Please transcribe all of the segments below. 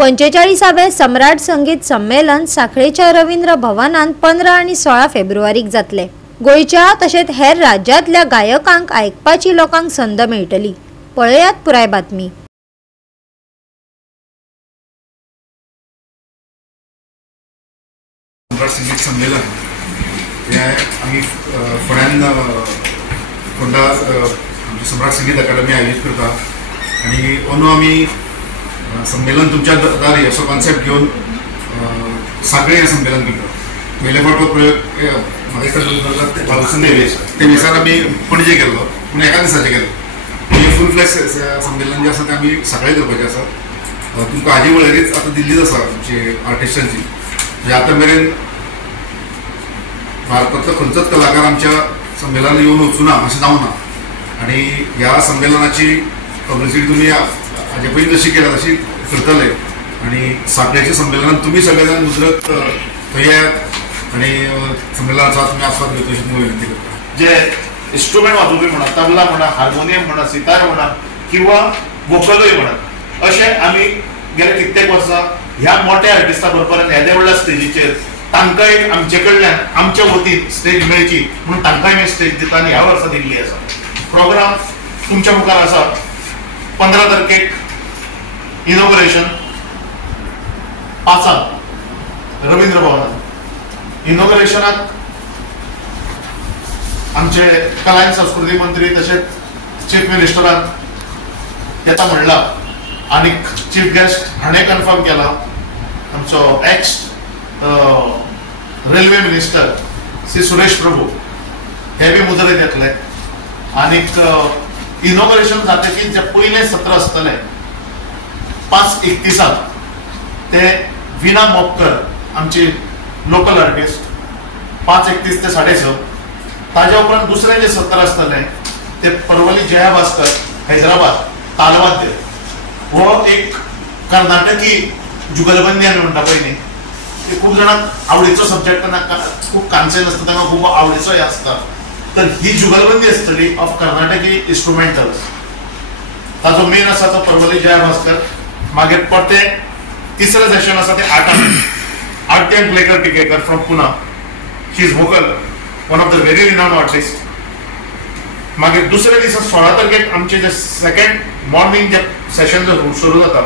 45वे सम्राट संगीत संमेलन साखळेच्या रवींद्र भवनात 15 आणि 16 फेब्रुवारीक जातले। गोयच्या तशेंच हेर राज्यांतल्या गायकांक आयकपाची लोकांक संद मेळटली। पळयात पुराय बातमी। सम्राट संगीत संमेलन हे आम्ही फुड्यान फोंडा सम्राट संगीत अकादमी आयोजित करता आणि अंदू आम्ही संमेलन तुमच्या दारी असो कॉन्सेप्ट घेऊन साखळे हे संमेलन करता। पयले फावट प्रयोग म्हाका ते दिसार आम्ही पणजे गेल्लो, पूण एका दिसाचे गेल्लो। हे फूल फ्लॅश संमेलन जे आसा ते आम्ही साखळे करपाचें आसा। तुमकां हाजी वळेरीच आतां दिल्लीच आसा आमची आर्टिस्टांची, म्हणजे आतां मेरेन भारतांतलो खंयचोच कलाकार आमच्या संमेलनात येवन वचूना अशें जावना। आणि ह्या संमेलनाची पब्लिसिटी तुमी हाजे पयलीं जशी केल्या तशी करतले आणि साखळेच्या संमेलनात तुम्ही सगळे जाण मुजरत थंय येयात आणि संमेलनाचो तुमी आस्वाद घेवचो अशी तुमकां विनंती करता। जे इन्स्ट्रुमेंट वाजोवपी म्हणा, तबला म्हणा, हार्मोनियम म्हणा, सितार म्हणा किंवा वोकलूय म्हणा, अशें आमी गेल्या कित्येक वर्सां ह्या मोठ्या आर्टिस्टा बरोबर येद्या व्हडल्या स्टेजीचेर तांकां एक आमचे कडल्यान आमच्या वतीन स्टेज मेळची म्हणून तांकांय आमी स्टेज दिता आणि ह्या वर्सा दिल्ली आसा। प्रोग्राम तुमच्या मुखार आसा। 15 तारखेक इनॉग्रेशन 5 रवींद्र भवनात। इनॉग्रेशनाक आमचे कला आणि संस्कृती मंत्री तसेच चीफ मिनिस्टरान येता म्हणला आणि चीफ गेस्ट हाणें कन्फर्म केला। आमचो ex railway minister Shri Suresh Prabhu हे बी मुजरत येतले। आणि इनॉग्रेशन जातकीच जे पयले सत्र आसतले 5:31 ते विना मोपकर आमची लोकल आर्टिस्ट 5:31 ते 6:30। ताज्या उपरांत दुसरे जे सत्र आसतले ते परवली जया भास्कर हैदराबाद तालवाद्य हो एक कर्नाटकी जुगलबंदी आमी म्हणटा पळय न्ही, ते खूप जाणांक आवडीचो सब्जेक्ट खूप कांसेन आसता, तांकां खूप आवडीचो हे आसता। तर ही जुगलबंदी आसतली ऑफ कर्नाटकी इन्स्ट्रुमेंटल्स। ताजो मेन आसा तो परवली जया भास्कर। मागीर परते तिसरें सेशन आसा ते 8 Aarti Ankalekar Tikekar from Poona, she is vocal, one of the very renowned artist. मागीर दुसरे दिसा 16 तारखेक आमचे जे सेकंड मॉर्निंग जे सेशन सुरू जाता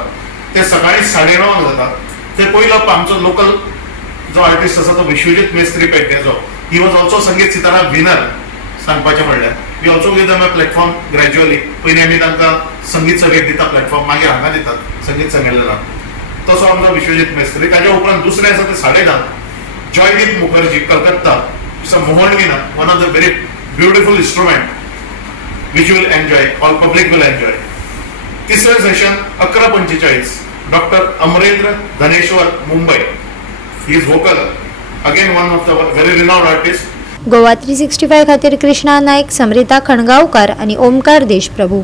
ते सकाळी 9:30 जाता। ते पयलो आमचो लोकल जो आर्टिस्ट आसा तो विश्वजीत मेस्त्री पेडणेचो, he was also Sangeet Sitara winner सांगपाचें म्हणल्यार। We also give them a platform gradually. पयलीं आमी तांकां संगीत सभेक दिता प्लॅटफॉर्म, मागीर हांगा दितात संगीत संमेलनाक। तसो आमचो विश्वजीत मेस्त्री। ताज्या उपरांत दुसरें आसा ते 10:30 Joydeep Mukherjee Calcutta, it's a Mohanveena, one of the very beautiful instrument which you will enjoy, all public will enjoy. तिसरें session 11:45 doctor Amarendra Dhaneshwar Mumbai, he is vocal, again one of the very renowned artist. Goa 365 खातीर कृष्णा नायक, समरिता खणगांवकार आणि ओमकार देशप्रभू।